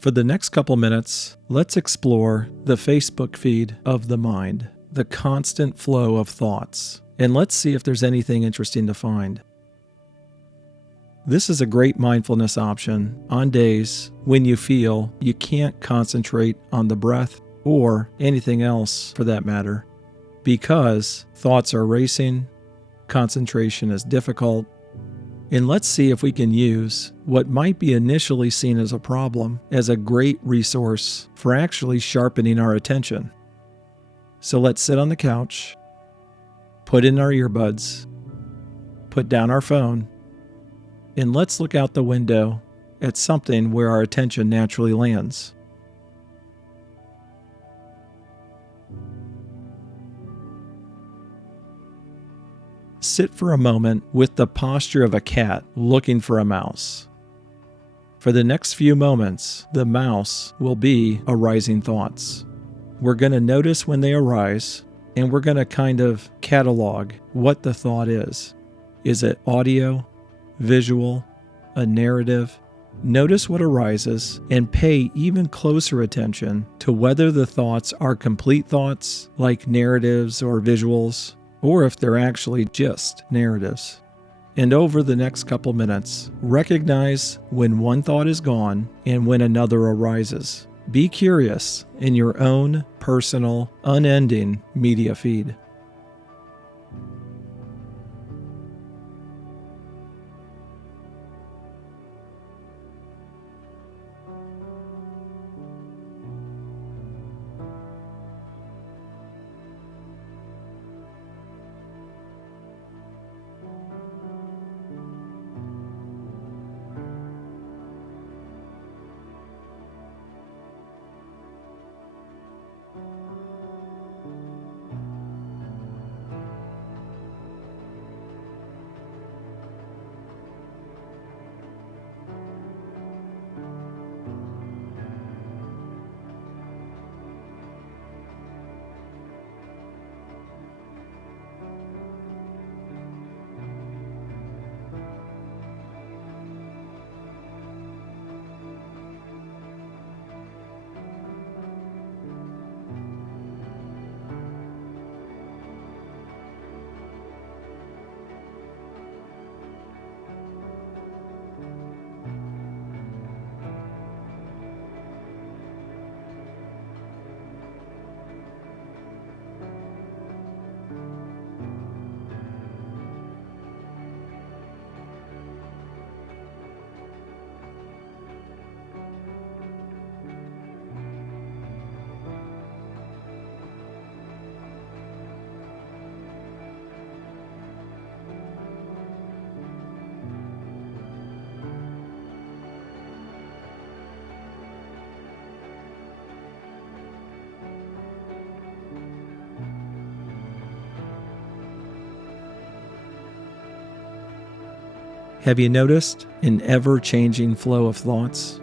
For the next couple minutes, let's explore the Facebook feed of the mind, the constant flow of thoughts, and let's see if there's anything interesting to find. This is a great mindfulness option on days when you feel you can't concentrate on the breath or anything else for that matter, because thoughts are racing, concentration is difficult, and let's see if we can use what might be initially seen as a problem as a great resource for actually sharpening our attention. So let's sit on the couch, put in our earbuds, put down our phone, and let's look out the window at something where our attention naturally lands. Sit for a moment with the posture of a cat looking for a mouse. For the next few moments, the mouse will be arising thoughts. We're going to notice when they arise, and we're going to kind of catalog what the thought is. Is it audio, visual, a narrative? Notice what arises and pay even closer attention to whether the thoughts are complete thoughts, like narratives or visuals, or if they're actually just narratives. And over the next couple minutes, recognize when one thought is gone and when another arises. Be curious in your own personal, unending media feed. Have you noticed an ever-changing flow of thoughts?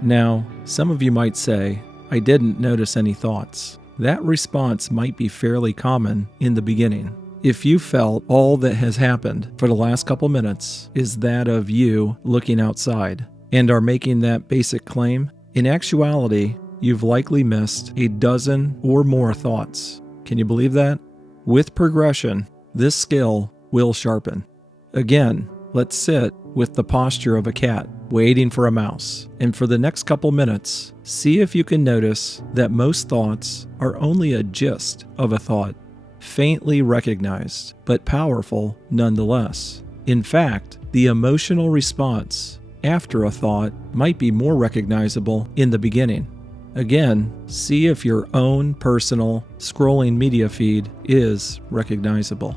Now, some of you might say, I didn't notice any thoughts. That response might be fairly common in the beginning. If you felt all that has happened for the last couple minutes is that of you looking outside and are making that basic claim, in actuality, you've likely missed a dozen or more thoughts. Can you believe that? With progression, this skill will sharpen. Again, let's sit with the posture of a cat, waiting for a mouse. And for the next couple minutes, see if you can notice that most thoughts are only a gist of a thought, faintly recognized, but powerful nonetheless. In fact, the emotional response after a thought might be more recognizable in the beginning. Again, see if your own personal scrolling media feed is recognizable.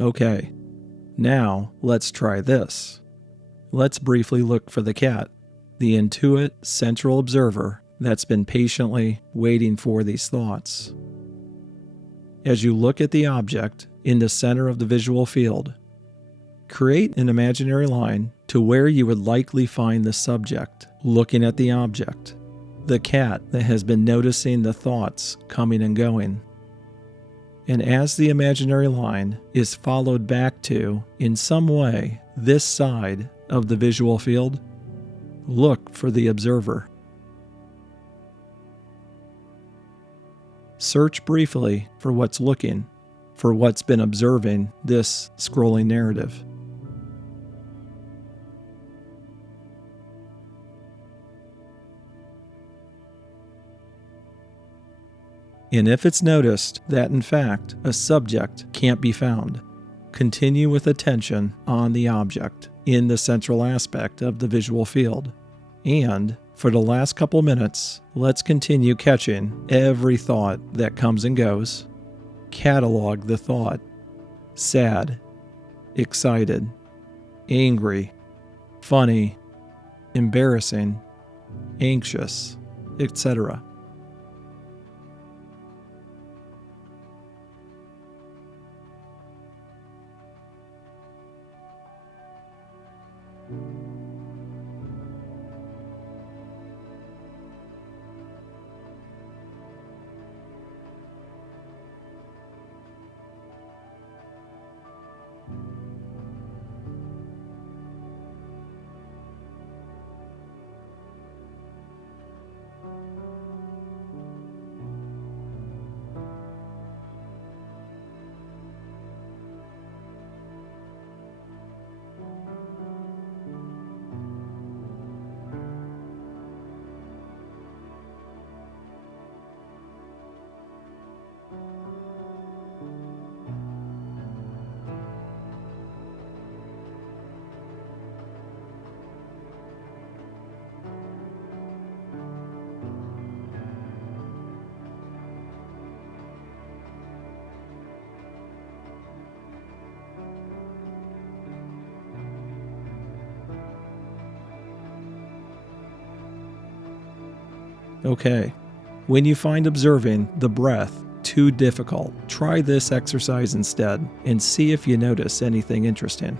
Okay, now let's try this. Let's briefly look for the cat, the intuitive central observer that's been patiently waiting for these thoughts. As you look at the object in the center of the visual field, create an imaginary line to where you would likely find the subject looking at the object, the cat that has been noticing the thoughts coming and going. And as the imaginary line is followed back to, in some way, this side of the visual field, look for the observer. Search briefly for what's looking, for what's been observing this scrolling narrative. And if it's noticed that, in fact, a subject can't be found, continue with attention on the object in the central aspect of the visual field. And for the last couple minutes, let's continue catching every thought that comes and goes. Catalog the thought: sad, excited, angry, funny, embarrassing, anxious, etc. Okay, when you find observing the breath too difficult, try this exercise instead and see if you notice anything interesting.